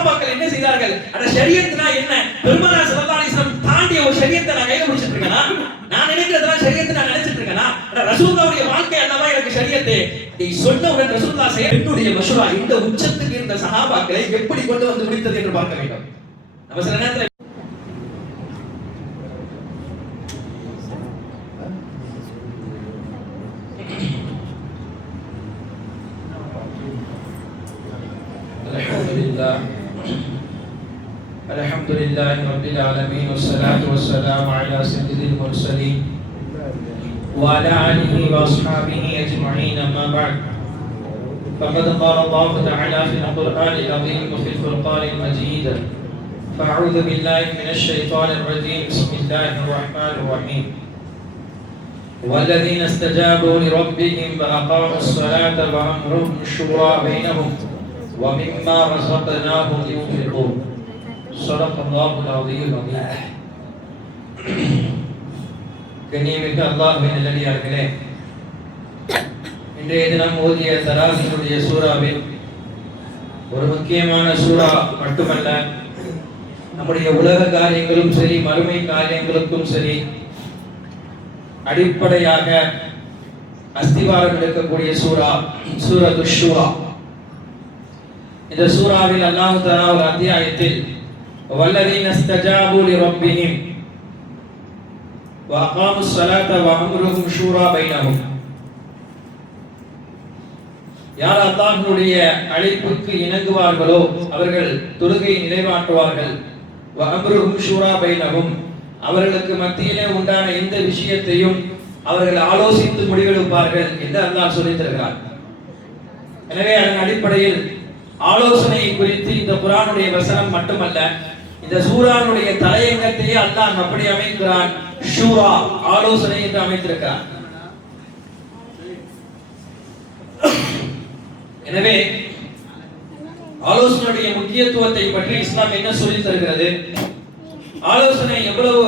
சஹாபாக்கள் என்ன செய்தார்கள்? அட ஷரியத்னா என்ன? பெருமானார் ஸல்லல்லாஹு அலைஹி வஸல்லம் தாண்டிய ஒரு ஷரியத்தை நான் கையில பிடிச்சிட்டு இருக்கேனா? நான் நினைக்கிறதெல்லாம் ஷரியத்தை நான் நினைச்சிட்டு இருக்கேனா? அட ரசூலுல்லாஹ்வுடைய வாழ்க்கை அல்லவா எனக்கு ஷரியத்து. நீ சொன்னவுடன் ரசூலுல்லாஹ் என்னுடைய மஷூரா இந்த உச்சத்துக்கு இருந்த சஹாபாக்களை எப்படி கொண்டு வந்து முடித்தது என்று பார்க்க வேண்டும். நம்ம சில நேரத்தில் الحمد لله رب العالمين والصلاة والسلام على سيد المرسلين وعلى آله وأصحابه أجمعين أما بعد فقد قال الله تعالى في القرآن العظيم وفي الفرقان المجيد فأعوذ بالله من الشيطان الرجيم بسم الله الرحمن الرحيم والذين استجابوا لربهم وأقاموا الصلاة وأمرهم شورى بينهم ومما رزقناهم ينفقون صدق الله العظيم العظيم. கண்ணியமிக்க அல்லாஹ்வின் நல்லடியார்களே, இன்றைய தினம் ஓதிய தராசீனுடைய சூறாவில் ஒரு முக்கியமான சூறா மட்டுமல்ல, நம்முடைய உலக காரியங்களும் சரி மறுமை காரியங்களுக்கும் சரி அடிப்படையாக அஸ்திவாரம் எடுக்கக்கூடிய சூரா சூரத்துஷ் ஷூரா. இந்த சூறாவில் அல்லாஹ் தஆலா ஒரு அத்தியாயத்தில் வல்லதீன இஸ்தஜாபு லிரப்பிஹிம் வஅகாமுஸ் ஸலாத வஅம்ருஹும் ஷூரா பைனஹும், யார் அல்லாஹ்வுடைய அழைப்புக்கு இணங்குவார்களோ அவர்கள் தொழுகை நிறைவேற்றுவார்கள். வஅம்ருஹும் ஷூரா பைனஹும், அவர்களுக்கு மத்தியிலே உண்டான எந்த விஷயத்தையும் அவர்கள் ஆலோசித்து முடிவெடுப்பார்கள் என்று அல்லாஹ் சொல்லித் தருகிறார். எனவே அதன் அடிப்படையில் ஆலோசனை குறித்து இந்த குர்ஆனுடைய வசனம் மட்டுமல்ல, இந்த சூரானுடைய தலையங்கத்தையே அல்லாஹ் அப்படி அமைக்கிறான், ஷூரா ஆலோசனை என்று அமைத்திருக்கிறான். எனவே ஆலோசனையுடைய முக்கியத்துவத்தை பற்றி இஸ்லாம் என்ன சொல்லி தருகிறது, ஆலோசனை எவ்வளவு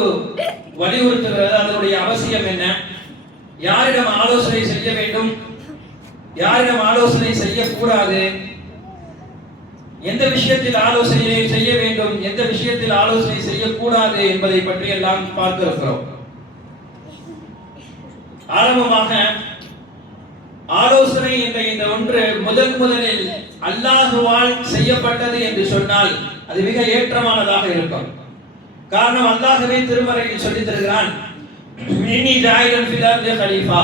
வலியுறுத்துகிறது, அதனுடைய அவசியம் என்ன, யாரிடம் ஆலோசனை செய்ய வேண்டும், யாரிடம் ஆலோசனை செய்யக்கூடாது, எந்த விஷயத்தில் ஆலோசனை செய்ய வேண்டும், எந்த விஷயத்தில் ஆலோசனை செய்யக்கூடாது என்பதை பற்றி எல்லாம் பார்க்க இருக்கிறோம். ஆரம்பமாக ஆலோசனை என்ற இந்த ஒன்று முதலில் அல்லாஹ்வால் செய்யப்பட்டது என்று சொன்னால் அது மிக ஏற்றமானதாக இருக்கும். காரணம், அல்லாஹ்வே திருமறையில் சொல்லித் தருகிறான், இன்னி ஜாயிலுன் ஃபில் அர்தி கலீஃபா,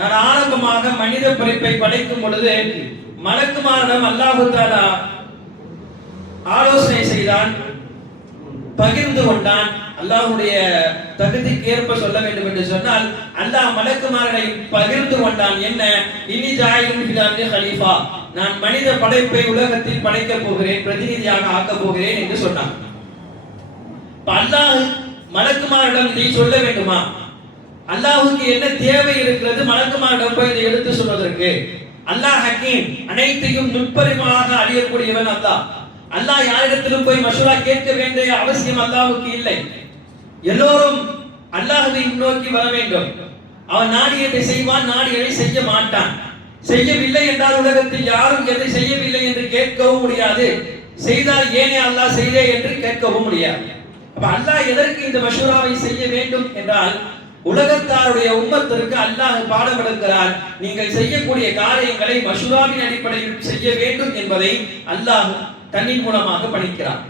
நான் ஆரம்பமாக மனித படைப்பை படைக்கும் பொழுது மலக்குமாரிடம் அல்லாஹ் தஆலா ஆலோசனை செய்தான், பகிர்ந்து கொண்டான். அல்லாஹ்வுடைய தகுதிக்கு ஏற்ப சொல்ல வேண்டும் என்று சொன்னால் அல்லாஹ் மலக்குமாரை பகிர்ந்து கொண்டான். என்ன? இன்னி ஜாயிலுன் ஃபில் அர்தி கலீஃபா, நான் மனித படைப்பை உலகத்தில் படைக்கப் போகிறேன், பிரதிநிதியாக ஆக்கப் போகிறேன் என்று சொன்னான். அல்லாஹ் மலக்குமாரிடம் இதை சொல்ல வேண்டுமா? அல்லாஹ்வுக்கு என்ன தேவை இருக்கிறது மலக்குமாரிடம் போய் இதை எடுத்து சொல்வதற்கு? அல்லாஹ் ஹக்கீம், அனைத்தையும் நுட்பரிமாக அறியக்கூடியவன் அல்லாஹ். அல்லாஹ் யாரிடத்திலும் போய் மஷூரா கேட்க வேண்டிய அவசியம் அல்லாஹ்வுக்கு இல்லை. எல்லோரும் அல்லாஹ்வை நோக்கி வர வேண்டும். அவன் நாடியதை செய்வான், நாடியதை செய்ய மாட்டான். செய்யவில்லை என்றால் உலகத்தில் யாரும் எதை செய்யவில்லை என்று கேட்கவும் முடியாது, செய்தால் ஏனே அல்லாஹ் செய்தே என்று கேட்கவும் முடியாது. அப்ப அல்லாஹ் எதற்கு இந்த மஷூராவை செய்ய வேண்டும் என்றால், உலகத்தாருடைய உம்மத்திற்கு அல்லாஹ் பாடம் எடுக்கிறார். நீங்கள் செய்யக்கூடிய காரியங்களை மஷூராவின் அடிப்படையில் செய்ய வேண்டும் என்பதை அல்லாஹ் தன்னின் மூலமாக பணிக்கிறார்.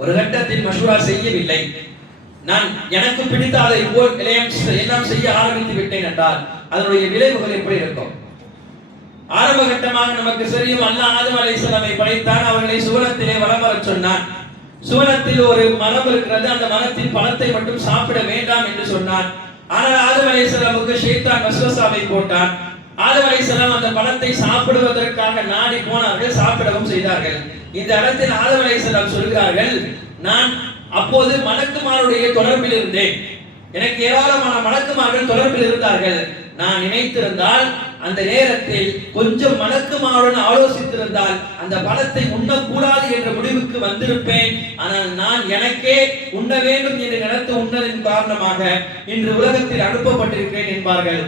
ஒரு கட்டத்தில் மஷூரா செய்யவில்லை, நான் எனக்கு பிடித்த அதை எல்லாம் செய்ய ஆரம்பித்து விட்டேன் என்றால் அதனுடைய விளைவுகள் எப்படி இருக்கும்? ஆரம்ப கட்டமாக நமக்கு தெரியும், அல்லாஹ் ஆதம் அலைஹிஸ்ஸலாமை படைத்தான், அவர்களை சுவனத்திலே வலம் வரச் சொன்னான். சுவனத்தில் ஒரு மரம் இருக்கிறது, அந்த மரத்தின் பழத்தை மட்டும் சாப்பிட வேண்டாம் என்று சொன்னான். ஆனால் ஆதம் அலைஹிஸ்ஸலாமுக்கு ஷைத்தான் வஸ்வசாவை போட்டான். ஆதம் அலைஹிஸ்ஸலாம் அந்த பழத்தை சாப்பிடுவதற்காக நாடி போனார்கள், சாப்பிடவும் செய்தார்கள். இந்த இடத்தில் ஆதம் அலைஹிஸ்ஸலாம் சொல்கிறார்கள், நான் அப்போது மலக்குமாருடைய தொடர்பில் இருந்தேன், எனக்கு ஏராளமான மலக்குமார்கள் தொடர்பில் இருந்தார்கள். நான் நினைத்திருந்தால் அந்த நேரத்தில் கொஞ்சம் மலக்குமாருடன் ஆலோசித்திருந்தால் அந்த பழத்தை உண்ணக்கூடாது என்ற முடிவுக்கு வந்திருப்பேன். ஆனால் நான் எனக்கே உண்ண வேண்டும் என்று நினைத்து உண்ணதின் காரணமாக இன்று உலகத்தில் அனுப்பப்பட்டிருக்கிறேன் என்பார்கள்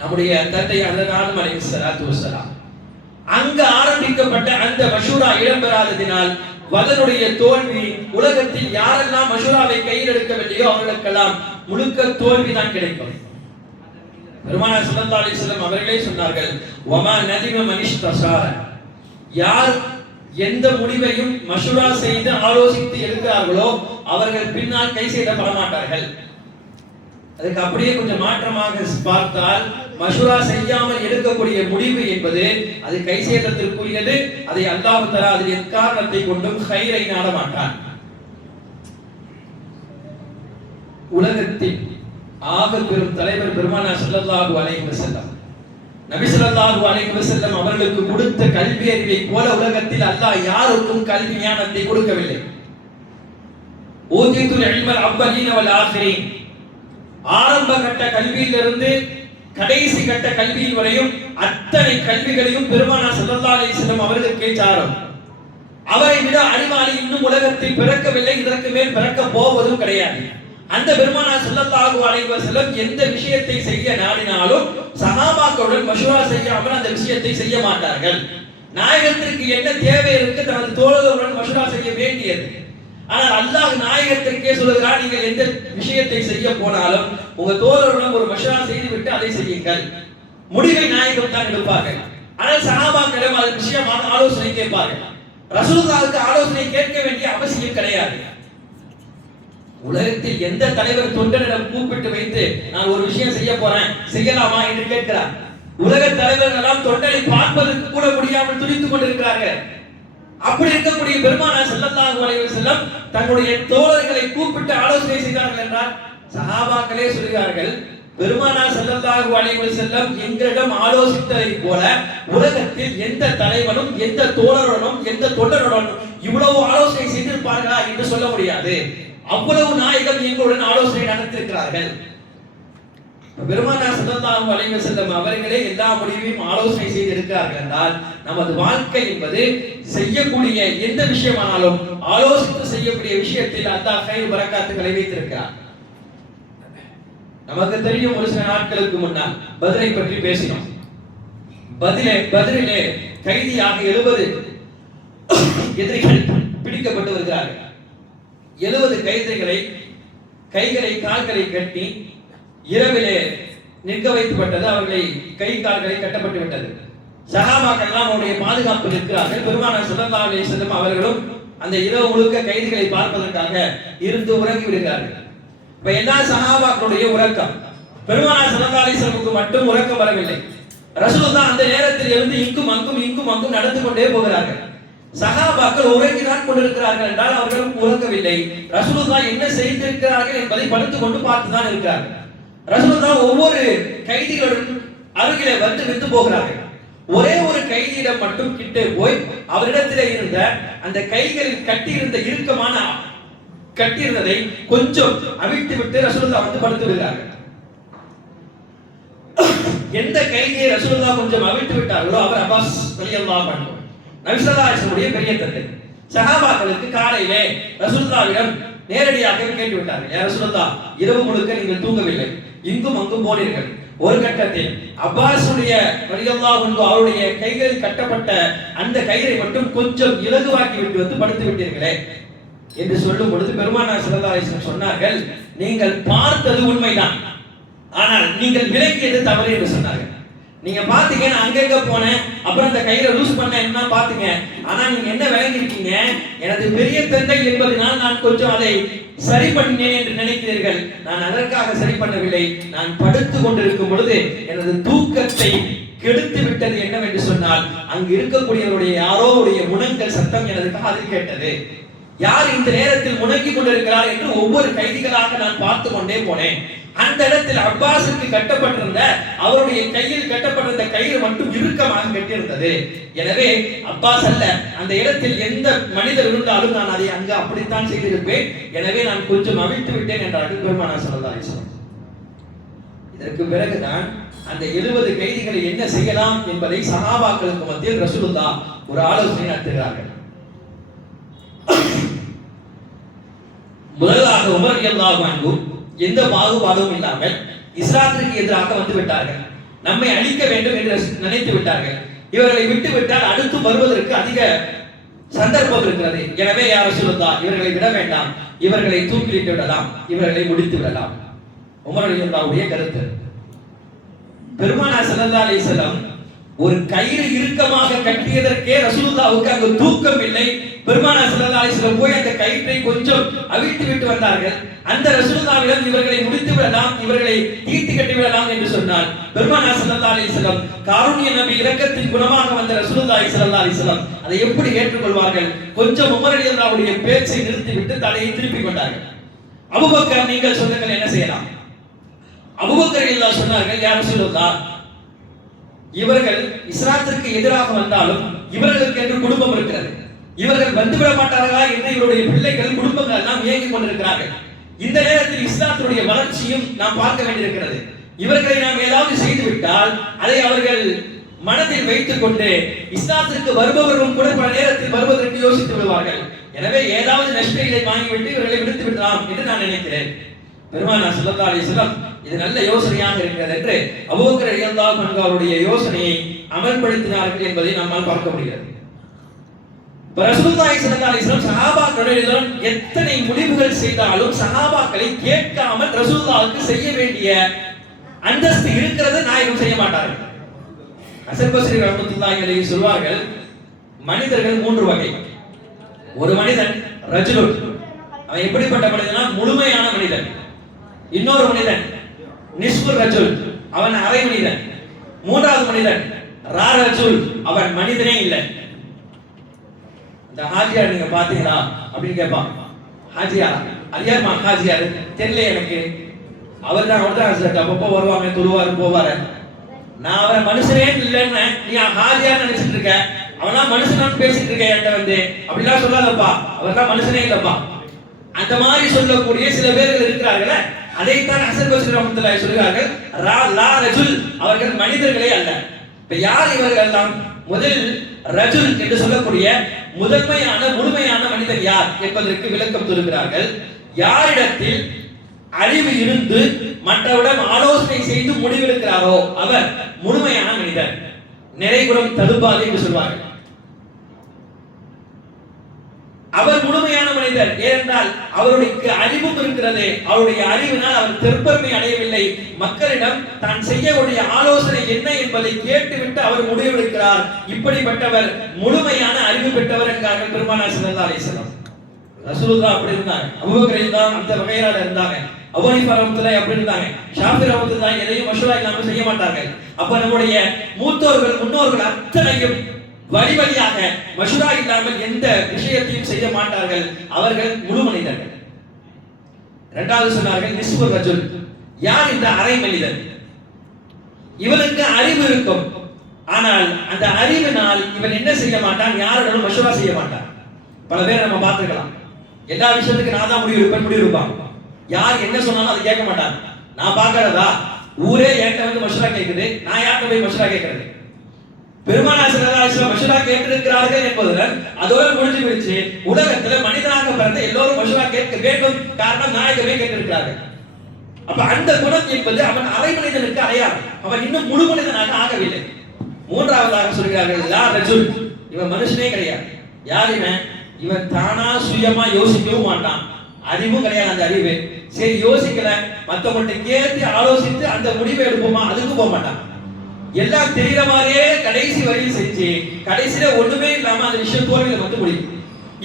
நம்முடைய தந்தை ஹஜ்ரத் ஆதம் அலைஹிஸ்ஸலாத்து வஸ்ஸலாம். அங்க ஆரம்பிக்கப்பட்ட அந்த மஷூரா இடம்பெறாததினால் வதனுடைய தோல்வி உலகத்தில் யாரெல்லாம் மஷூராவை கையில் எடுக்கவில்லையோ அவர்களுக்கெல்லாம் முழுக்க தோல்வி தான் கிடைக்கும். பெருமானார் ஸல்லல்லாஹு அலைஹி வஸல்லம் அவர்களே சொன்னார்கள், வமா நதிம மனிஷ்தசார, யார் எந்த முடிவையும் மஷூரா செய்து ஆலோசித்து எடுக்கிறார்களோ அவர்கள் பின்னால் கை செய்யப்பட மாட்டார்கள். அதுக்கு அப்படியே கொஞ்சம் மாற்றமாக பார்த்தால், மஷூரா செய்யாமல் எடுக்கக்கூடிய முடிவு என்பது அது கை சேதத்திற்குரியது. அதை அல்லாஹ் தஆலா அதில் எக்காரணத்தை கொண்டும் கைரை நாட மாட்டான். உலகத்தில் ஆக பெரும் தலைவர் பெருமானார் ஸல்லல்லாஹு அலைஹி வஸல்லம், நபி ஸல்லல்லாஹு அலைஹி வஸல்லம் அவர்களுக்கு கொடுத்த கல்வி அறிவை போல உலகத்தில் அல்லாஹ் யாருக்கும் கல்வி ஞானத்தை கொடுக்கவில்லை. ஊதித்துல் இல்மல் அவ்வலீன வல் ஆகிரீன், ஆரம்ப கட்ட கல்வியிலிருந்து கடைசி கட்ட கல்வியில் வரையும் அத்தனை கல்விகளையும் பெருமானார் ஸல்லல்லாஹு அலைஹி வஸல்லம் அவர்களுக்கே சாரும். அவரை விட அறிவாளி இன்னும் உலகத்தில் பிறக்கவில்லை, இதற்கு மேல் பிறக்க போவதும் கிடையாது. அந்த பெருமானார் ஸல்லல்லாஹு அலைஹி வஸல்லம் எந்த விஷயத்தை செய்ய நாடினாலும் சஹாபாக்களுடன் மஷூரா செய்யாமல் அந்த விஷயத்தை செய்ய மாட்டார்கள். நாயகத்திற்கு என்ன தேவை இருக்கு, தனது தோழர்களுடன் மஷூரா செய்ய வேண்டியது. ஆனால் அல்லாஹ் நாயகத்திற்கே சொல்லுகிறார், நீங்கள் எந்த விஷயத்தை செய்ய போனாலும் உங்க தோழர்களுடன் ஒரு மஷூரா செய்து விட்டு அதை செய்யுங்கள். முடிவை நாயகம் தான் எடுப்பார்கள். ஆனால் சஹாபாக்களிடம் அது விஷயமான ஆலோசனை கேட்பார்கள். ரசூலுல்லாஹ்வுக்கு ஆலோசனை கேட்க வேண்டிய அவசியம் கிடையாது. உலகத்தில் எந்த தலைவர் தொண்டனிடம் கூப்பிட்டு வைத்து நான் ஒரு விஷயம் செய்ய போறேன் செய்யலாமா என்று கேட்கிறார். உலக தலைவர்கள் எல்லாம் தொண்டனை பார்ப்பதற்கு கூட முடியாமல் துடித்துக் கொண்டிருக்கிறார்கள். அப்படி இருக்கக்கூடிய பெருமானார் ஸல்லல்லாஹு அலைஹி வஸல்லம் தங்களுடைய தோழர்களை கூப்பிட்டு ஆலோசனை செய்தார்கள் என்றால் சஹாபாக்களே சொல்கிறார்கள், பெருமானார் ஸல்லல்லாஹு அலைஹி வஸல்லம் எங்களிடம் ஆலோசித்ததை போல உலகத்தில் எந்த தலைவனும் எந்த தோழருடனும் எந்த தொண்டருடனும் இவ்வளவு ஆலோசனை செய்திருப்பார்களா என்று சொல்ல முடியாது. அவ்வளவு நாயகம் எங்களுடன் ஆலோசனை நடத்திருக்கிறார்கள். பெருமானார் ஸல்லல்லாஹு அலைஹி வஸல்லம் அவர்களே எல்லா முடிவையும் ஆலோசனை செய்து இருக்கிறார்கள் என்றால் நமது வாழ்க்கை என்பது செய்யக்கூடிய எந்த விஷயமானாலும் ஆலோசித்து செய்யக்கூடிய விஷயத்தில் அல்லாஹ் கைர் பரக்காத்துகளை வைத்திருக்கிறார். நமக்கு தெரியும், ஒரு சில நாட்களுக்கு முன்னால் பத்ரை பற்றி பேசினோம். பத்ரிலே கைதியாக 70 எதிரிகள் பிடிக்கப்பட்டு வருகிறார்கள். 70 கைதிகளை கைகளை கால்களை கட்டி இரவிலே நிற்க வைக்கப்பட்டது. அவர்களை கை கால்களை கட்டப்பட்டு விட்டது. சஹாபாக்கள் எல்லாம் அவருடைய பாதுகாப்பு நிற்கிறார்கள். பெருமானார் ஸல்லல்லாஹு அலைஹி வஸல்லம் அவர்களும் அந்த இரவு முழுக்க கைதிகளை பார்ப்பதற்காக இருந்து உறங்கி விடுகிறார்கள். இப்ப எல்லா சஹாபாக்களுடைய உறக்கம், பெருமானார் ஸல்லல்லாஹு அலைஹி வஸல்லமுக்கு மட்டும் உறக்கம் வரவில்லை. ரசூலுல்லாஹ் அந்த நேரத்தில் இருந்து இங்கும் அங்கும் நடந்து கொண்டே போகிறார்கள். சஹாபாக்கள் உறங்கிதான் கொண்டிருக்கிறார்கள் என்றால் அவர்களும் உறங்கவில்லை. ரசூலுல்லாஹ் என்ன செய்திருக்கிறார்கள் என்பதை படுத்துக் கொண்டு பார்த்துதான் இருக்கிறார்கள். ரசூலுல்லாஹ் ஒவ்வொரு கைதிகளுடன் அருகிலே வந்து விட்டு போகிறார்கள். ஒரே ஒரு கைதியிடம் மட்டும் கிட்டே போய் அவரிடத்திலே இருந்த அந்த கைகளில் கட்டியிருந்த இறுக்கமான கட்டியிருந்ததை கொஞ்சம் அவிழ்த்து விட்டு ரசூலுல்லாஹ் வந்து படுத்து விடுகிறார்கள். எந்த கைதியை ரசூலுல்லாஹ் கொஞ்சம் அவிழ்த்து விட்டார்களோ அவர் அப்பாஸ் ரலியல்லாஹு அன்ஹு, நபி ஸல்லல்லாஹு அலைஹி வஸல்லம் பெரிய தந்தை. சஹாபாக்களுக்கு காலையிலே ரசூலுல்லாஹ்விடம் நேரடியாக கேட்டு விட்டார்கள், யா ரசூலுல்லாஹ், இரவு முழுக்க நீங்கள் தூங்கவில்லை, இங்கும் அங்கும் போனீர்கள். ஒரு கட்டத்தில் அப்பாஸுடைய ரலியல்லாஹு அன்ஹு அவருடைய கைகளில் கட்டப்பட்ட அந்த கயிறை மட்டும் கொஞ்சம் இலகுவாக்கி விட்டு வந்து படுத்து விட்டீர்களே என்று சொல்லும் பொழுது பெருமானார் ஸல்லல்லாஹு அலைஹி வஸல்லம் சொன்னார்கள், நீங்கள் பார்த்தது உண்மைதான், ஆனால் நீங்கள் விலக்கியது தவறு என்று சொன்னார்கள். நீங்க பாத்தீங்க, நான் அங்கங்க போனேன், அப்புறம் அந்த கயிறை லூஸ் பண்ண என்ன பாத்தீங்க, ஆனா நீங்க என்ன விளங்கி இருக்கீங்க, எனது பெரிய தந்தை என்பதனால் நான் கொஞ்சம் அதை சரி பண்ணினேன் என்று நினைக்கிறீர்கள். நான் அதற்காக சரி பண்ணவில்லை. நான் படுத்து கொண்டிருக்கும் பொழுது எனது தூக்கத்தை கெடுத்து விட்டது என்னவென்று சொன்னால், அங்கு இருக்கக்கூடியவருடைய யாரோடைய முனங்கல் சத்தம் எனது காதில் கேட்டது. யார் இந்த நேரத்தில் முணங்கி கொண்டிருக்கிறார் என்று ஒவ்வொரு கைதிகளாக நான் பார்த்து கொண்டே போனேன். அந்த இடத்தில் அப்பாஸுக்கு கட்டப்பட்டிருந்த அவருடைய கையில் கட்டப்பட்டிருந்த கயிறு மட்டும் இறுக்கமாக கட்டியிருந்தது. எனவே அப்பாஸ் அல்ல, அந்த இடத்தில் எந்த மனிதர் இருந்தாலும் நான் அதை அங்கு அப்படித்தான் செய்திருப்பேன். எனவே நான் கொஞ்சம் அவிழ்த்து விட்டேன் என்றார்கள் பெருமானார் ஸல்லல்லாஹு அலைஹி வஸல்லம். இதற்கு பிறகுதான் அந்த 70 கைதிகளை என்ன செய்யலாம் என்பதை சஹாபாக்களுக்கு மத்தியில் ரசூலுல்லாஹ் ஒரு ஆலோசனை நடத்துகிறார்கள். முதலாக உமர் ரலியல்லாஹு அன்ஹு எந்த பாகுபாடும் இல்லாமல் இஸ்லாத்திற்கு எதிராக வந்து விட்டார்கள். நம்மை அழிக்க வேண்டும் என்று நினைத்து விட்டார்கள். இவர்களை விட்டு விட்டால் அடுத்து வருவதற்கு அதிக சந்தர்ப்பம் இருக்கிறது. எனவே யா ரசூலுல்லாஹ் இவர்களை விட வேண்டாம், இவர்களை தூக்கிலிட்டு விடலாம், இவர்களை முடித்து விடலாம். உமர் ரலியல்லாஹுடைய கருத்து. பெருமானார் ஸல்லல்லாஹு அலைஹி வஸல்லம் ஒரு கயிறு இறுக்கமாக கட்டியதற்கே ரசூலுல்லாஹ்வுக்கு அங்கு தூக்கம் இல்லை. பெருமானார் ஸல்லல்லாஹு அலைஹி வஸல்லம் போய் அந்த கயிற்றை கொஞ்சம் அவிழ்த்து விட்டு வந்தார்கள். அந்த ரசூலுல்லாஹ்விடம் இவர்களை முடித்து விடலாம், இவர்களை தீர்த்து கட்டி விடலாம் என்று சொன்னால் பெருமானார் ஸல்லல்லாஹு அலைஹி வஸல்லம் காருண்ய நபி இரக்கத்தின் குணமாக வந்த ரசூலுல்லாஹி ஸல்லல்லாஹு அலைஹி வஸல்லம் அதை எப்படி ஏற்றுக்கொள்வார்கள்? கொஞ்சம் உமர் ரலியல்லாஹுடைய பேச்சை நிறுத்திவிட்டு தலையை திருப்பிக் கொண்டார்கள். அபூபக்கர் நீங்கள் சொல்லுங்கள் என்ன செய்யலாம்? அபூபக்கர் ரலியல்லாஹு சொன்னார்கள், யா ரசூலுல்லாஹ் இவர்கள் இஸ்லாத்திற்கு எதிராக வந்தாலும் இவர்களுக்கு என்று குடும்பம் இருக்கிறது, இவர்கள் வந்துவிட மாட்டார்களா என்று இவருடைய பிள்ளைகள் குடும்பங்கள் எல்லாம் இயங்கிக் கொண்டிருக்கிறார்கள். இந்த நேரத்தில் இஸ்லாத்தினுடைய வளர்ச்சியும் நாம் பார்க்க வேண்டியிருக்கிறது. இவர்களை நாம் ஏதாவது செய்துவிட்டால் அதை அவர்கள் மனதில் வைத்துக் கொண்டு இஸ்லாத்திற்கு வருபவர்களும் கூட பல நேரத்தில் வருவதற்கு யோசித்து விடுவார்கள். எனவே ஏதாவது நஷ்டங்களை வாங்கிவிட்டு இவர்களை விடுத்து விடலாம் என்று நான் நினைக்கிறேன். பெருமானார் ஸல்லல்லாஹு அலைஹி வஸல்லம் இது நல்ல யோசனையாக இருக்கிறது என்று அபூபக்கர் ரலியல்லாஹு அன்ஹு அவருடைய யோசனையை அமல்படுத்தினார்கள் என்பதை நம்மால் பார்க்க முடிகிறது. ரசூலுல்லாஹி ஸல்லல்லாஹு அலைஹி வஸல்லம் சஹாபாக்களுடன் எத்தனை முடிவுகள் செய்தாலும் சஹாபாக்களை கேட்காமல் ரசூலுல்லாஹ்வுக்கு செய்ய வேண்டிய அந்தஸ்து இருக்கிறது நாயகம் செய்ய மாட்டார்கள். ஹசன் பஸ்ரி ரஹ்மத்துல்லாஹி அலைஹி சொல்வார்கள், மனிதர்கள் மூன்று வகை. ஒரு மனிதன் ரஜுலுன், அவன் எப்படிப்பட்ட மனிதனா? முழுமையான மனிதன். இன்னொரு மனிதன் நிஸ்பு ரஜுல், அவன் அரை மனிதன். மூன்றாவது மனிதன் ரா ரஜுல், அவன் மனிதனே இல்லை. இந்த ஹாஜியார் நீங்க பாத்தீங்களா அப்படின்னு கேட்பான். ஹாஜியார் அலியார்மா ஹாஜியார் தெரியல எனக்கு. அவர் தான் அப்பப்போ வருவாங்க, துருவாரு போவாரு. நான் அவரை மனுஷனே இல்லைன்னு நீ ஹாஜியார் நினைச்சிட்டு இருக்க, அவனா மனுஷனான்னு பேசிட்டு இருக்க என்கிட்ட வந்து அப்படிலாம் சொல்லாதப்பா, அவர் தான் மனுஷனே இல்லப்பா. அந்த மாதிரி சொல்லக்கூடிய சில பேர்கள் இருக்கிறார்களே, அதைத்தான் ஹசன் பஸ்ரி ரஹ்மத்துல்லாஹி சொல்கிறார்கள், லா ரஜுல், அவர்கள் மனிதர்களே அல்ல. இப்ப யார் இவர்கள் எல்லாம்? முதல் ரஜுல் என்று சொல்லக்கூடிய முதன்மையான முழுமையான மனிதன் யார் என்பதற்கு விளக்கம் தருகிறார்கள். யாரிடத்தில் அறிவு இருந்து மற்றவரிடம் ஆலோசனை செய்து முடிவெடுக்கிறாரோ அவர் முழுமையான மனிதர். நிறைகுறம் தடுப்பாது என்று சொல்வார்கள். அவர் முழுமையான மனிதர். ஏனென்றால் அவருடைய அறிவும் இருக்கிறது. அவருடைய அறிவினால் அவர் தெற்பெருமை அடையவில்லை. மக்களிடம் தான் செய்யக்கூடிய ஆலோசனை என்ன என்பதை கேட்டுவிட்டு அவர் முடிவெடுக்கிறார். இப்படிப்பட்டவர் முழுமையான அறிவு பெற்றவர் என்கிறார்கள் பெருமானார் ஸல்லல்லாஹு அலைஹி வஸல்லம். ரசூலுல்லாஹ் அப்படி இருந்தாங்க, அபூபக்கர் தான் அந்த வகையில இருந்தாங்க, அபூ ஹனீஃபா ரஹ்மத்துல்லாஹி அப்படி இருந்தாங்க, ஷாஃபி ரஹ்மத்துல்லாஹி எதையும் மஷ்வரா இல்லாம செய்ய மாட்டார்கள். அப்ப நம்முடைய மூத்தோர்கள் முன்னோர்கள் அத்தனையும் வழி வழியாக மஷ்வரா இல்லாமல் எந்த விஷயத்தையும் செய்ய மாட்டார்கள். அவர்கள் முழு மனிதர்கள். இரண்டாவது சொன்னார்கள் நிஸ்பு ரஜுல், யார் இந்த அரை மனிதன்? இவனுக்கு அறிவு இருக்கும், ஆனால் அந்த அறிவினால் இவன் என்ன செய்ய மாட்டான்? யாருடனும் மஷ்வரா செய்ய மாட்டான். பல பேர் நம்ம பார்த்துக்கலாம், எல்லா விஷயத்துக்கு நான் தான் முடிவு இருப்பான். யார் என்ன சொன்னாலும் அதை கேட்க மாட்டான். நான் பார்க்கறதா, ஊரே என்கிட்ட வந்து மஷ்வரா கேட்குது, நான் யார்கிட்ட போய் மஷ்வரா கேட்கறது? பெருமானார் ஸல்லல்லாஹு அலைஹி வஸல்லம் மஷ்வரா கேட்டிருக்கிறார்கள் என்பதுடன் அதோட முடிஞ்சு போயிடுச்சு. உலகத்துல மனிதனாக பிறந்த எல்லோரும் மஷ்வரா கேட்க வேண்டும். காரணம் நாயகமே கேட்டிருக்கிறார்கள். அப்ப அந்த குணம் என்பது அவன் அரை மனிதனுக்கு அடையாளம். அவன் இன்னும் முழு மனிதனாக ஆகவில்லை. மூன்றாவதாக சொல்கிறார்கள் லா ரஜுல், இவன் மனுஷனே கிடையாது. யார் இவன்? இவன் தானா சுயமா யோசிக்கவும் மாட்டான், அறிவும் கிடையாது. அந்த அறிவு சரி யோசிக்கல, மத்தவங்கள்ட்ட கேட்டு ஆலோசித்து அந்த முடிவை எடுப்போமா, அதுக்கு போக மாட்டான். எல்லாம் தெரியற மாதிரியே கடைசி வரையில் செஞ்சு கடைசியில ஒண்ணுமே இல்லாம அந்த விஷயம் தோல்வியில வந்து முடியும்.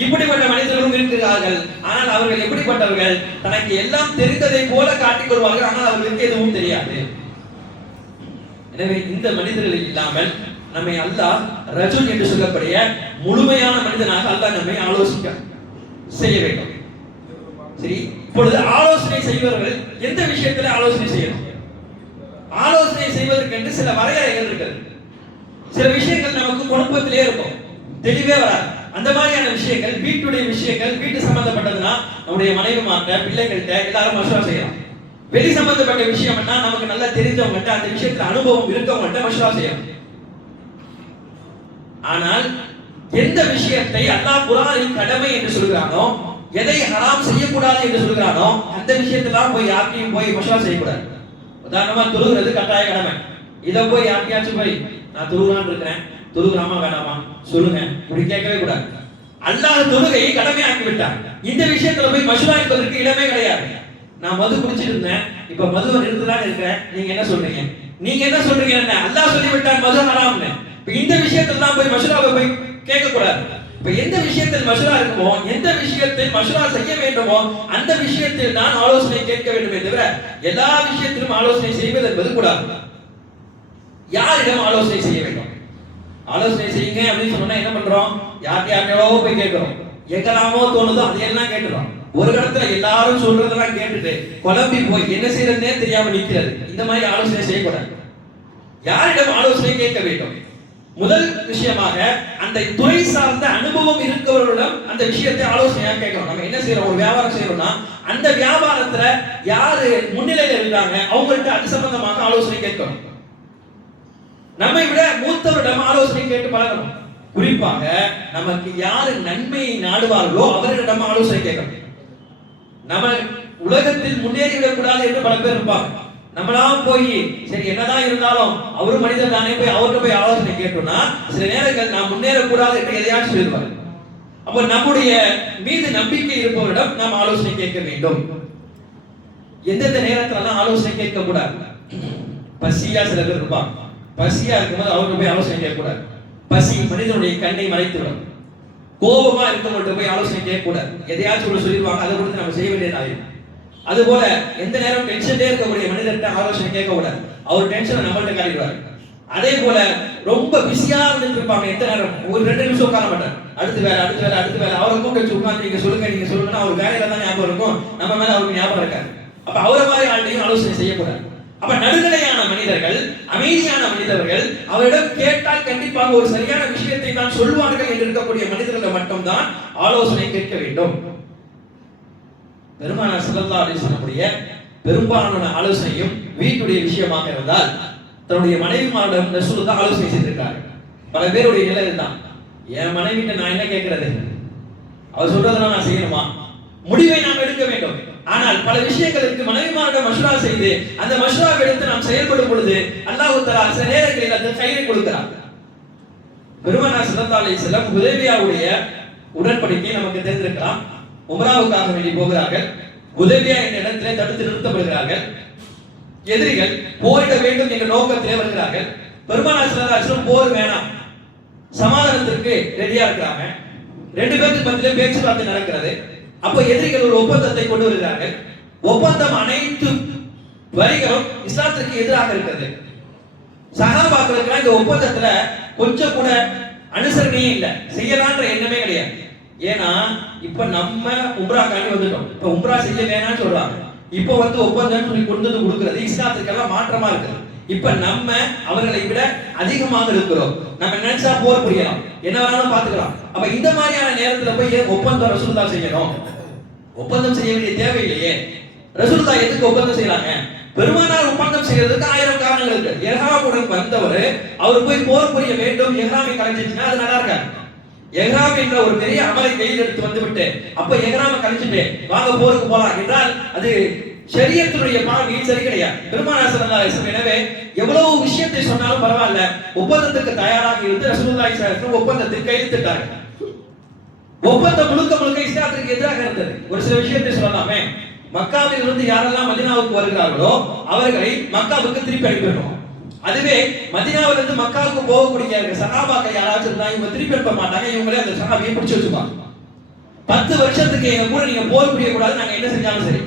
இப்படிப்பட்ட மனிதர்களும் இருக்கிறார்கள். ஆனால் அவர்கள் எப்படிப்பட்டவர்கள்? தனக்கு எல்லாம் தெரிந்ததை போல காட்டிக் கொள்வார்கள், ஆனால் அவர்களுக்கு எதுவும் தெரியாது. எனவே இந்த மனிதர்கள் இல்லாமல் நம்மை அல்லாஹ் ரஜுல் என்று சொல்லக்கூடிய முழுமையான மனிதனாக அல்லாஹ் நம்மை ஆலோசிக்க செய்ய வேண்டும். சரி, இப்பொழுது ஆலோசனை செய்பவர்கள் எந்த விஷயத்துல ஆலோசனை செய்யணும்? ஆலோசனை செய்வதற்கு சில வரையறைகள் இருக்கிறது. சில விஷயங்கள் நமக்கு குடும்பத்திலே இருக்கும், தெளிவே வராது. அந்த மாதிரியான விஷயங்கள், வீட்டுடைய விஷயங்கள், வீட்டு சம்பந்தப்பட்டதுன்னா நம்முடைய மனைவிமார்ட்ட, பிள்ளைகள்கிட்ட எல்லாரும் மஷ்வரா செய்யலாம். வெளி சம்பந்தப்பட்ட விஷயம்னா நமக்கு நல்லா தெரிஞ்சவங்கள்ட்ட, அந்த விஷயத்துல அனுபவம் இருக்கவங்கள்ட்ட மஷ்வரா செய்யலாம். ஆனால் எந்த விஷயத்தை அல்லாஹ் குர்ஆனில் கடமை என்று சொல்கிறானோ, எதை ஹராம் செய்யக்கூடாது என்று சொல்கிறானோ, அந்த விஷயத்தெல்லாம் போய் யார்கிட்டயும் போய் மஷ்வரா செய்யக்கூடாது. உதாரணமா தொழுகிறது கட்டாய கடமை. இதை போய் யார்கிட்டயாச்சும் போய் நான் தொழுகிறான்னு இருக்கிறேன், தொழுகலாமா வேணாமா சொல்லுங்க, இப்படி கேட்கவே கூடாது. அல்லாஹ் தொழுகையை கடமையாக்கி விட்டார். இந்த விஷயத்துல போய் மஷ்ரா என்பதற்கு இடமே கிடையாது. நான் மது குடிச்சிட்டு இருந்தேன், இப்ப மதுவை நிறுத்ததான் இருக்கிறேன், நீங்க என்ன சொல்றீங்க? நீங்க என்ன சொல்றீங்க? என்ன அல்லாஹ் சொல்லி விட்டார் மது ஹராம்னு. இப்ப இந்த விஷயத்துல தான் போய் மஷ்ராவை போய் கேட்க கூடாது. இப்ப எந்த விஷயத்தில் மஷ்ரா இருக்குமோ, எந்த விஷயத்தில் மஷ்ரா செய்ய வேண்டுமோ அந்த விஷயத்தில் தான் ஆலோசனை கேட்க வேண்டுமே தவிர எல்லா விஷயத்திலும் ஆலோசனை செய்வது என்பது கூடாது. யாரிடம் ஆலோசனை செய்ய வேண்டும்? ஆலோசனை செய்யுங்க அப்படின்னு சொன்னா என்ன பண்றோம்? யார்கிட்டயோ போய் கேட்கிறோம். எங்கெல்லாமோ தோணுதோ அதையெல்லாம் கேட்டுறோம். ஒரு இடத்துல எல்லாரும் சொல்றதெல்லாம் கேட்டுட்டு குழம்பி போய் என்ன செய்யறதுனே தெரியாம நிக்கிறது. இந்த மாதிரி ஆலோசனை செய்யக்கூடாது. யாரிடம் ஆலோசனை கேட்க வேண்டும்? முதல் விஷயமாக அந்த துறை சார்ந்த அனுபவம் இருக்கிறவர்களிடம் அந்த விஷயத்தை ஆலோசனையா கேட்கணும். நம்ம என்ன செய்யறோம்? ஒரு வியாபாரம் செய்யறோம்னா அந்த வியாபாரத்துல யாரு முன்னிலையில இருக்காங்க அவங்கள்ட்ட அது சம்பந்தமாக ஆலோசனை கேட்கணும். நம்மை விட மூத்தவரிடம் ஆலோசனை கேட்டு பழகணும். குறிப்பாக நமக்கு யாரு நன்மையை நாடுவார்களோ அவர்களிடம் ஆலோசனை கேட்கணும். நம்ம உலகத்தில் முன்னேறிவிடக் கூடாது என்று பல பேர் இருப்பாங்க. நம்மளாம் போய் சரி என்னதான் இருந்தாலும் அவரு மனிதர் தானே போய் அவர்கிட்ட போய் ஆலோசனை கேட்டோம்னா சில நேரங்கள் நாம் முன்னேறக்கூடாது என்று எதையாச்சும் சொல்லிடுவாங்க. அப்ப நம்முடைய மீது நம்பிக்கை இருப்பவரிடம் நாம் ஆலோசனை கேட்க வேண்டும். எந்தெந்த நேரத்துல ஆலோசனை கேட்க கூடாது? பசியா சில பேர் இருப்பாங்க. பசியா இருக்கும்போது அவர்கிட்ட போய் ஆலோசனை கேட்க கூடாது. பசி மனிதனுடைய கண்ணை மறைத்துவிடும். கோபமா இருக்கவங்கள்ட்ட போய் ஆலோசனை கேட்க கூடாது. எதையாச்சும் சொல்லிடுவாங்க, அதை கொடுத்து நம்ம செய்ய வேண்டியதாகும். அதுபோல எந்த நேரம் டென்ஷன்லே இருக்கக்கூடிய மனிதர்கிட்ட ஆலோசனை கேட்க கூடாது. அவர் டென்ஷனை நம்மள்ட்ட காட்டிடுவாரு. அதே போல ரொம்ப பிஸியா இருந்துட்டு இருப்பாங்க. எந்த நேரம் ஒரு 2 நிமிஷம் உட்கார மாட்டார். அடுத்து வேலை அவரை கூப்பிட்டு உட்காந்து நீங்க சொல்லுங்கன்னா அவர் வேலையில தான் ஞாபகம் இருக்கும், நம்ம மேல அவருக்கு ஞாபகம் இருக்காது. அப்ப அவரை மாதிரி ஆள்டையும் ஆலோசனை செய்யக்கூடாது. அப்ப நடுநிலையான மனிதர்கள், அமைதியான மனிதர்கள் அவரிடம் கேட்டால் கண்டிப்பாக ஒரு சரியான விஷயத்தை தான் சொல்வார்கள் என்று இருக்கக்கூடிய மனிதர்கள் மட்டும்தான் ஆலோசனை கேட்க வேண்டும். பெருமானார் ஸல்லல்லாஹு அலைஹி வஸல்லம் பெரும்பாலான ஆலோசனையும் வீட்டுடைய விஷயமாக இருந்தால் தன்னுடைய மனைவிமாரிடம் ரசூலுல்லாஹ் ஆலோசனை செய்திருக்காங்க. பல பேருடைய நிலை இதுதான். என் மனைவிட்ட நான் என்ன கேட்கிறது? அவர் சொல்றதெல்லாம் நான் செய்யணுமா? முடிவை நாம் எடுக்க வேண்டும். ஆனால் பல விஷயங்களுக்கு மனைவிமாரிடம் மஷ்வரா செய்து அந்த மஷ்வராவை எடுத்து நாம் செயல்படும் பொழுது அல்லாஹ் தஆலா சில நேரங்களில் அந்த கையை கொடுக்கிறார். பெருமானார் ஸல்லல்லாஹு அலைஹி வஸல்லம் ஹுதைபியாவுடைய உடன்படிக்கை நமக்கு தெரிந்திருக்கலாம். உம்ராவுக்காக வேண்டி போகிறார்கள். ஹுதைபியா என்ற இடத்திலே தடுத்து நிறுத்தப்படுகிறார்கள். எதிரிகள் போரிட வேண்டும் என்ற நோக்கத்திலே வருகிறார்கள். பெருமானார் ஸல்லல்லாஹு அலைஹி வஸல்லம் போர் வேணாம், சமாதானத்திற்கு ரெடியா இருக்கிறாங்க. 2 பேருக்கு மத்தியிலே பேச்சுவார்த்தை நடக்கிறது. அப்போ எதிரிகள் ஒரு ஒப்பந்தத்தை கொண்டு வருகிறார்கள். ஒப்பந்தம் அனைத்து வரிகளும் இஸ்லாத்திற்கு எதிராக இருக்கிறது. சஹாபாக்களுக்கு இந்த ஒப்பந்தத்துல கொஞ்சம் கூட அனுசரணையே இல்லை, செய்யலான்ற எண்ணமே கிடையாது. ஏன்னா இப்ப நம்ம உம்ராக்காண்டி வந்துட்டோம். இப்ப உம்ரா செய்ய வேணாம்னு சொல்றாங்க. இப்ப ஒப்பந்தம் சொல்லி கொண்டு வந்து கொடுக்கிறது இஸ்லாத்துக்கெல்லாம் மாற்றமா இருக்குது. இப்ப நம்ம அவர்களை விட அதிகமாக இருக்கிறோம். நம்ம நினைச்சா போர் புரியலாம், என்ன வேணாலும் பாத்துக்கலாம். அப்ப இந்த மாதிரியான நேரத்துல போய் ஒப்பந்தம் ரசூலுல்லாஹ் செய்யணும்? ஒப்பந்தம் செய்ய வேண்டிய தேவையில்லையே. ரசூலுல்லாஹ் எதுக்கு ஒப்பந்தம் செய்யறாங்க? பெருமானார் ஒப்பந்தம் செய்யறதுக்கு 1000 காரணங்கள் இருக்கு. இஹ்ராமுடன் வந்தவர் அவர் போய் போர் புரிய வேண்டும், இஹ்ராமை கலைஞ்சிச்சுன்னா அது நல்லா இருக்காது. இஹ்ராம் என்ற ஒரு பெரிய அமலை கையில் எடுத்து வந்துவிட்டு அப்ப இஹ்ராமை கலைஞ்சிட்டு வாங்க போருக்கு போலாம் என்றால் அது ஷரியத்துடைய பார்வையில் சரி கிடையாது. பெருமானார் ஸல்லல்லாஹு அலைஹி வஸல்லம் எனவே எவ்வளவு விஷயத்தை சொன்னாலும் பரவாயில்ல, ஒப்பந்தத்துக்கு தயாராக இருந்து ரசூலுல்லாஹி ஸல்லல்லாஹு அலைஹி வஸல்லம் ஒப்பந்தத்தில் கையெழுத்திட்டார்கள். ஒப்பந்தம் முழுக்க இஸ்லாத்திற்கு எதிராக இருந்தது. ஒரு சில விஷயத்தை சொல்லலாமே. மக்காவில் இருந்து யாரெல்லாம் மதீனாவுக்கு வருகிறார்களோ அவர்களை மக்காவுக்கு திருப்பி அனுப்பிடணும். அதுவே மதீனாவில இருந்து மக்காவுக்கு போகக்கூடிய சஹாபாக்கள் யாராச்சும் இருந்தா இவங்க திருப்பி அனுப்ப மாட்டாங்க. இவங்களே அந்த சஹாபியை பிடிச்சு வச்சுப்பாங்க. 10 வருஷத்துக்கு எங்க கூட நீங்க போர் புரிய கூடாது, நாங்க என்ன செஞ்சாலும் சரி.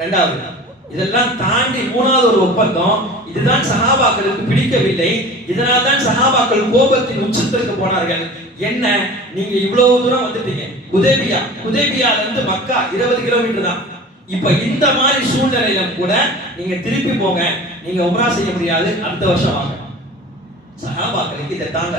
2வது இதெல்லாம் தாண்டி 3வது ஒரு ஒப்பந்தம். இதுதான் சஹாபாக்களுக்கு பிடிக்கவில்லை. இதனால் தான் சஹாபாக்கள் கோபத்தின் உச்சத்திற்கு போனார்கள். என்ன, நீங்க இவ்வளவு தூரம் வந்துட்டீங்க, ஹுதைபியால இருந்து மக்கா 20 கிலோமீட்டர் தான். இப்ப இந்த மாதிரி சூழ்நிலையில கூட நீங்க திருப்பி போங்க, நீங்க உம்ரா செய்ய முடியாது, அடுத்த வருஷம் வாங்க. சஹாபாக்களுக்கு இதை தாங்க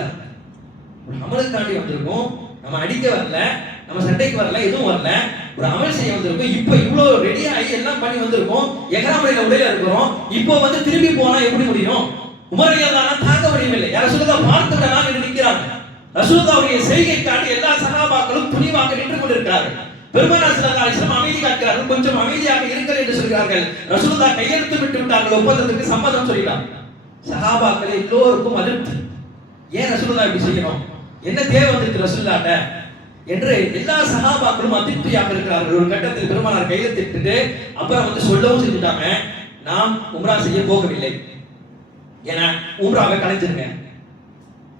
அமலுக்காண்டி வந்திருக்கோம், நம்ம அடிக்க வரல, நம்ம சண்டைக்கு வரல, எதுவும் வரல, ஒரு அமல் செய்ய வந்திருக்கோம். இப்ப இவ்வளவு ரெடி ஆகி எல்லாம் பண்ணி வந்திருக்கோம், எஹ்ராமுடைய உடையில இருக்கிறோம். இப்போ திரும்பி போனா எப்படி முடியும்? உமர் ரலியல்லாஹு அன்ஹு தாங்க முடியவில்லை. ரசூலுல்லாஹ் பார்த்து விடலாம் என்று நிற்கிறாங்க. ரசூலுல்லாஹ்வுடைய செய்கை காட்டி எல்லா சஹாபாக்களும் துணிவாக நின்று கொண்டிருக்கிறார்கள். பெருமானார் ஸல்லல்லாஹு அலைஹி வஸல்லம் அமைதி காக்கிறார்கள். கொஞ்சம் அமைதியாக இருங்கள் என்று சொல்கிறார்கள். ரசூலுல்லாஹ் கையெழுத்து விட்டு விட்டார்கள், ஒப்பந்தத்துக்கு சம்மதம் சொல்லிட்டாங்க. சஹாபாக்கள் எல்லோருக்கும் அதிர்ச்சி. ஏன் ரசூலுல்லாஹ் இப்படி செய்யணும், என்ன தேவை வந்துருக்கு ரசூலுல்லாஹ்ட்ட என்று எல்லா சஹாபாக்களும் அதிருப்தியாக இருக்கிறார்கள். ஒரு கட்டத்தில் பெருமானார் கையெழுத்திட்டு அப்புறம் வந்து சொல்லவும் செஞ்சுட்டாங்க, நாம் உம்ரா செய்ய போகவில்லை, ஏன்னா உம்ராவை கலைஞ்சிருங்க,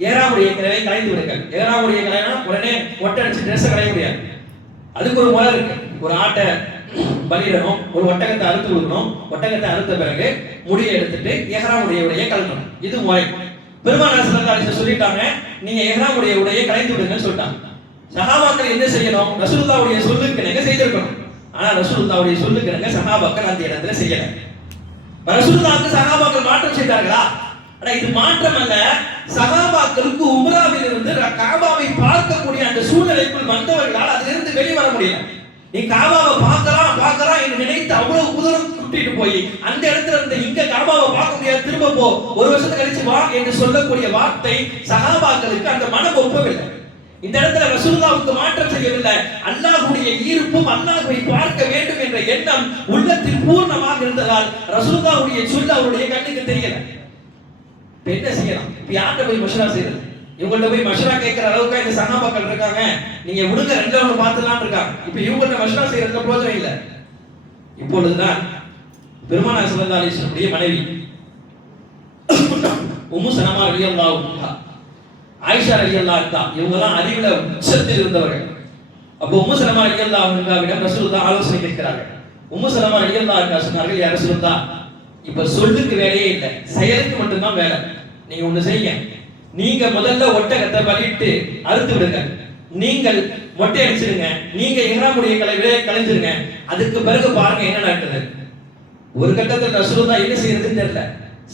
ஏறாமுடைய கிளையை கலைந்து விடுங்கள். ஏறாமுடைய கிளைனா உடனே ஒட்டடிச்சு ட்ரெஸ் கலைய முடியாது, அதுக்கு ஒரு முறை இருக்கு. ஒரு ஆட்டை பலியிடணும், ஒரு ஒட்டகத்தை அறுத்து கொடுக்கணும், ஒட்டகத்தை அறுத்த பிறகு முடியை எடுத்துட்டு எஹ்ராமுடைய உடையை கலக்கணும், இது முறை. பெருமானார் ஸல்லல்லாஹு அலைஹி வஸல்லம் சொல்லிட்டாங்க, நீங்க எஹ்ராமுடைய உடையை கலைந்து விடுங்கன்னு சொல்லிட்டாங்க. சஹாபாக்கள் என்ன செய்யணும், ரசூலுல்லாஹ்வுடைய சொல்லுக்கு நீங்க செய்திருக்கணும். ஆனா ரசூலுல்லாஹ்வுடைய சொல்லுக்கு நீங்க சஹாபாக்கள் அந்த இடத்துல செய்யல. ரசூலுல்லாஹ்வுக்கு சஹாபாக்கள் மாற்றம் செய்தார்களா? ஆனா இது மாற்றம் அல்ல, சஹாபாக்களுக்கு உம்ராவில் இருந்து காபாவை பார்க்கக்கூடிய அந்த சூழ்நிலைக்குள் வந்தவர்களால் அதிலிருந்து வெளிவர முடியல. நீ காபாவை பார்க்கலாம் என்று நினைத்து அவ்வளவு தூரம் கூட்டிட்டு போய் அந்த இடத்துல இருந்து இங்க காபாவை பார்க்க முடியாது, திரும்ப போ, ஒரு வருஷத்துக்கு கழிச்சு வா என்று சொல்லக்கூடிய வார்த்தை சஹாபாக்களுக்கு அந்த மனம் ஒப்பவில்லை. இந்த இடத்துல ரசூலுல்லாஹ்வுக்கு மாற்றம் செய்யவில்லை, அல்லாஹ்வுடைய ஈர்ப்பும் அல்லாஹ்வை பார்க்க வேண்டும் என்ற எண்ணம் உள்ளத்தில் பூர்ணமாக இருந்ததால் ரசூலுல்லாஹ்வுடைய சொல்ல அவருடைய கண்ணுக்கு தெரியல. என்ன செய்யலாம், இப்ப யார்கிட்ட போய் மஷ்வரா செய்யறது? இவங்கள்ட்ட போய் மஷ்வரா கேட்கிற அளவுக்கு இந்த சஹாபாக்கள் இருக்காங்க, நீங்க விடுங்க ரெண்டு ஒன்று பார்த்துலாம் இருக்காங்க. இப்ப இவங்கள்ட்ட மஷ்வரா செய்யறதுல பிரயோஜனம் இல்லை. இப்பொழுதுதான் பெருமானார் ஸல்லல்லாஹு அலைஹி வஸல்லம் மனைவி உம்மு சலமா ரலியல்லாஹு அன்ஹா, ஆயிஷா ரலியல்லாஹு அன்ஹா, இவங்கெல்லாம் அறிவுல உச்சத்தில் இருந்தவர்கள். அப்போ உம்மு சலமா ரலியல்லாஹு அன்ஹாவிடம் ரசூலுல்லாஹ் ஆலோசனை கேட்கிறார்கள். உம்மு சலமா ரலியல்லாஹு அன்ஹா சொன்னார்கள், யா ரசூலுல்லாஹ், இப்ப சொல்லுக்கு வேலையே இல்லை, செயலுக்கு மட்டும்தான் வேலை. நீங்க ஒண்ணு செய்யுங்க, நீங்க முதல்ல ஒட்டகத்தை பலிட்டு அறுத்து விடுங்க, நீங்கள் மொட்டை அடிச்சிருங்க, நீங்க இஹ்ராமுடைய கலையை கலைஞ்சிருங்க, அதுக்கு பிறகு பாருங்க என்ன நடக்குது. ஒரு கட்டத்தில் ரசூலுல்லாஹ் என்ன செய்யறதுன்னு தெரியல,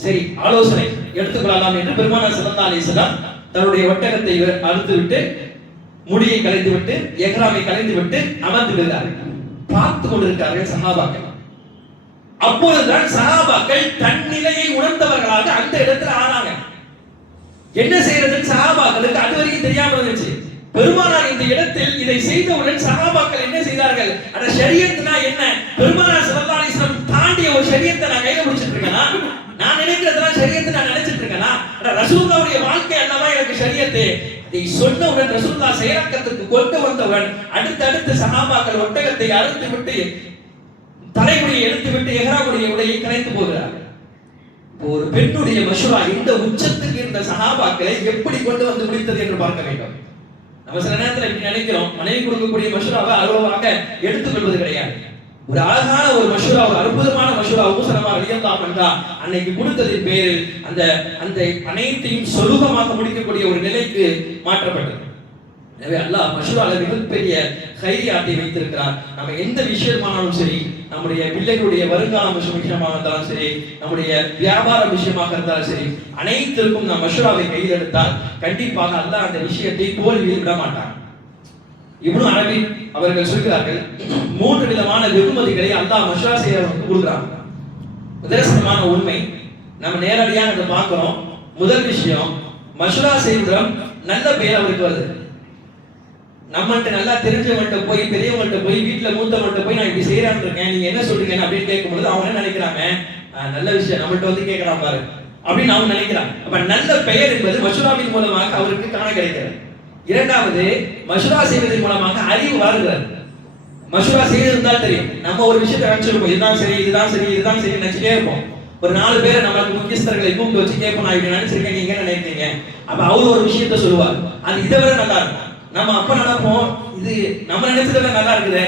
சரி ஆலோசனை எடுத்துக்கொள்ளலாம் என்று பெருமானார் ஸல்லல்லாஹு அலைஹி வஸல்லம் தன்னுடைய ஒட்டகத்தை அறுத்து விட்டு முடியை கலைந்து விட்டு இஹ்ராமை கலைந்து விட்டு அமர்ந்து விடுகிறார்கள். பார்த்து கொண்டிருக்கிறார்கள் சஹாபாக்கள். அப்பொழுதுதான் சஹாபாக்கள் தன் நிலையை உணர்ந்தவர்களாக அந்த இடத்துல ஆனாங்க. என்ன செய்யறதுன்னு சஹாபாக்களுக்கு அதுவரைக்கும் தெரியாம இருந்துச்சு. பெருமானார் இந்த இடத்தில் இதை செய்தவுடன் சஹாபாக்கள் என்ன செய்தார்கள், அட ஷரியத்னா என்ன, பெருமானார் ஸல்லல்லாஹு அலைஹி வஸல்லம் தாண்டிய ஒரு ஷரியத்தை நான் கையில பிடிச்சிட்டு இருக்கேனா, நான் நினைக்கிறதெல்லாம் ஷரியத்தை நான் நினைச்சிட்டு இருக்கேனா, அட ரசூலுல்லாஹ்வுடைய வாழ்க்கை அல்லவா எனக்கு ஷரியத்து. இதை சொன்னவுடன் ரசூலுல்லாஹ் செயலாக்கத்துக்கு கொண்டு வந்தவுடன் அடுத்தடுத்து சஹாபாக்கள் ஒட்டகத்தை அறுத்து விட்டு தலைமுடியை எடுத்து விட்டு எஹ்ராமுடைய உடையை கலைத்து போகிறார்கள். ஒரு பெண்ணுடைய மஷ்வரா இந்த உச்சத்துக்கு இருந்த சஹாபாக்களை எப்படி கொண்டு வந்து முடித்தது என்று பார்க்க வேண்டும். நம்ம சில நேரத்தில் இப்படி நினைக்கிறோம், மனைவி கொடுக்கக்கூடிய மஷ்வராவை அலுவலாக எடுத்துக்கொள்வது கிடையாது. ஒரு அழகான ஒரு மஷ்வரா, ஒரு அற்புதமான மஷ்வரா உம்மு சலமா ரலியல்லாஹு அன்ஹா அன்னைக்கு கொடுத்ததின் பேரில் அந்த அந்த அனைத்தையும் சொலுகமாக முடிக்கக்கூடிய ஒரு நிலைக்கு மாற்றப்பட்டது. எனவே அல்லாஹ் மஷ்வரால மிகப்பெரிய கைரியாத்தை வைத்திருக்கிறார். நம்ம எந்த விஷயமானாலும் சரி, நம்முடைய பிள்ளைகளுடைய வருங்கால விஷயமாக இருந்தாலும் சரி, நம்முடைய வியாபார விஷயமாக இருந்தாலும் சரி, அனைத்திற்கும் நாம் மஷ்வராவை கையில் எடுத்தால் கண்டிப்பாக அல்லாஹ் அந்த விஷயத்தை தோல்வியில் விட மாட்டான். இப்னு அரபி அவர்கள் சொல்கிறார்கள், 3 விதமான வெகுமதிகளை அல்லாஹ் மஷ்வரா செய்யறவங்களுக்கு கொடுக்குறாங்க. நிதர்சனமான உண்மை, நம்ம நேரடியாக அதை பார்க்கிறோம். முதல் விஷயம், மஷ்வரா செய்வதும் நல்ல பெயர் அவருக்கு வருது. நம்மள்ட்ட நல்லா தெரிஞ்சவங்கள்ட்ட போய், பெரியவங்கள்ட்ட போய், வீட்டுல மூத்தவங்கள்ட்ட போய் நான் இப்படி செய்யறான்னு இருக்கேன், நீங்க என்ன சொல்றீங்க அப்படின்னு கேட்கும்போது அவங்க என்ன நினைக்கிறாங்க, நல்ல விஷயம் நம்மள்ட்ட வந்து கேட்கறான் பாரு அப்படின்னு அவங்க நினைக்கிறாங்க. அப்ப நல்ல பெயர் என்பது மஷ்வராவின் மூலமாக அவருக்கு காண கிடைக்கிறது. இரண்டாவது, மஷ்வரா செய்வதன் மூலமாக அறிவு வளர்கிறது. மஷ்வரா செய்திருந்தால் தெரியும், நம்ம ஒரு விஷயத்தை நினைச்சிருப்போம், இதுதான் சரி இதுதான் சரி இதுதான் சரி நினைச்சுட்டே இருப்போம். ஒரு 4 பேரை நம்மளுக்கு முக்கியஸ்தர்களை கூப்பிட்டு வச்சு கேட்போம், நான் இப்படி நினைச்சிருக்கேன், நீங்க என்ன நினைக்கிறீங்க. அப்ப அவரு ஒரு விஷயத்த சொல்லுவார், அது இதை விட நல்லா இருக்கும். நம்ம அப்ப நினைப்போம், இது நம்ம நினைச்சதை விட நல்லா இருக்குது,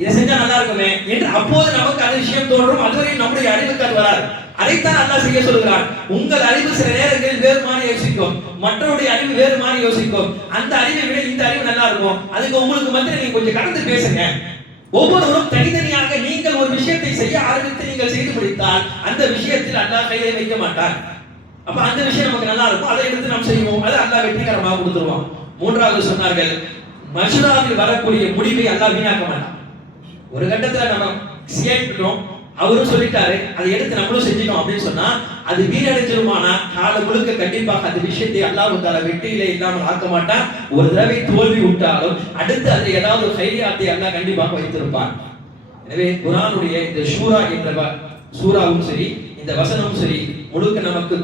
இதை செஞ்சா நல்லா இருக்குமே என்று அப்போது நமக்கு அந்த விஷயம் தோன்றும். அதுவரை நம்முடைய அறிவுக்கு அது வராது. அதைத்தான் அல்லாஹ் செய்ய சொல்கிறான். உங்கள் அறிவு சில நேரங்களில் வேறு மாதிரி யோசிக்கும், மற்றவருடைய அறிவு வேறு மாதிரி யோசிக்கும். அந்த அறிவை விட இந்த அறிவு நல்லா இருக்கும். அதுக்கு உங்களுக்கு மத்தியில் நீங்க கொஞ்சம் கடந்து பேசுங்க. ஒவ்வொருவரும் தனித்தனியாக நீங்கள் ஒரு விஷயத்தை செய்ய ஆரம்பித்து நீங்கள் செய்து முடித்தால் அந்த விஷயத்தில் அல்லாஹ் கையை வைக்க மாட்டார். அப்ப அந்த விஷயம் நமக்கு நல்லா இருக்கும், அதை எடுத்து நாம் செய்வோம், அதை அல்லாஹ் வெற்றிகரமாக கொடுத்துருவான். மூன்றாவது சொன்னார்கள், மஷ்வராவில் வரக்கூடிய முடிவை அல்லாஹ் வீணாக்க மாட்டான். ஒரு கட்டத்துல நம்ம சேர்க்கிறோம், அவரும் சொல்லிட்டாரு, அதை எடுத்து நம்மளும் செஞ்சிட்டோம் அப்படின்னு சொன்னா அது வீணடைஞ்சிருமானா கால முழுக்க கண்டிப்பாக அந்த விஷயத்தை அல்லாஹ் தஆலா வெற்றியிலே இல்லாமல் ஆக்க மாட்டான். ஒரு தடவை தோல்வி விட்டாலும் அடுத்து அதை ஏதாவது கைரியாத்தை அல்லாஹ் கண்டிப்பாக வைத்திருப்பான். எனவே குர்ஆனுடைய இந்த ஷூரா என்ற சூராவும் சரி, இந்த வசனமும் சரி, முழுக்க நமக்கு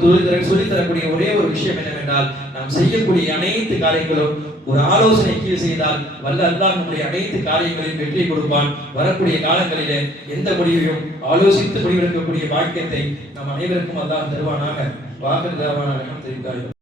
சொல்லித் தரக்கூடிய ஒரே ஒரு விஷயம் என்னவென்றால், நாம் செய்யக்கூடிய அனைத்து காரியங்களும் ஒரு ஆலோசனை கீழ் செய்தால் வல்ல அல்லாஹ் நம்முடைய அனைத்து காரியங்களையும் வெற்றி கொடுப்பான். வரக்கூடிய காலங்களிலே எந்த முடிவையும் ஆலோசித்து முடிவெடுக்கக்கூடிய பாக்கியத்தை நம் அனைவருக்கும் அல்லாஹ் தருவானாக. வாஹிர் தஅவானா அல்ஹம்துலில்லாஹி.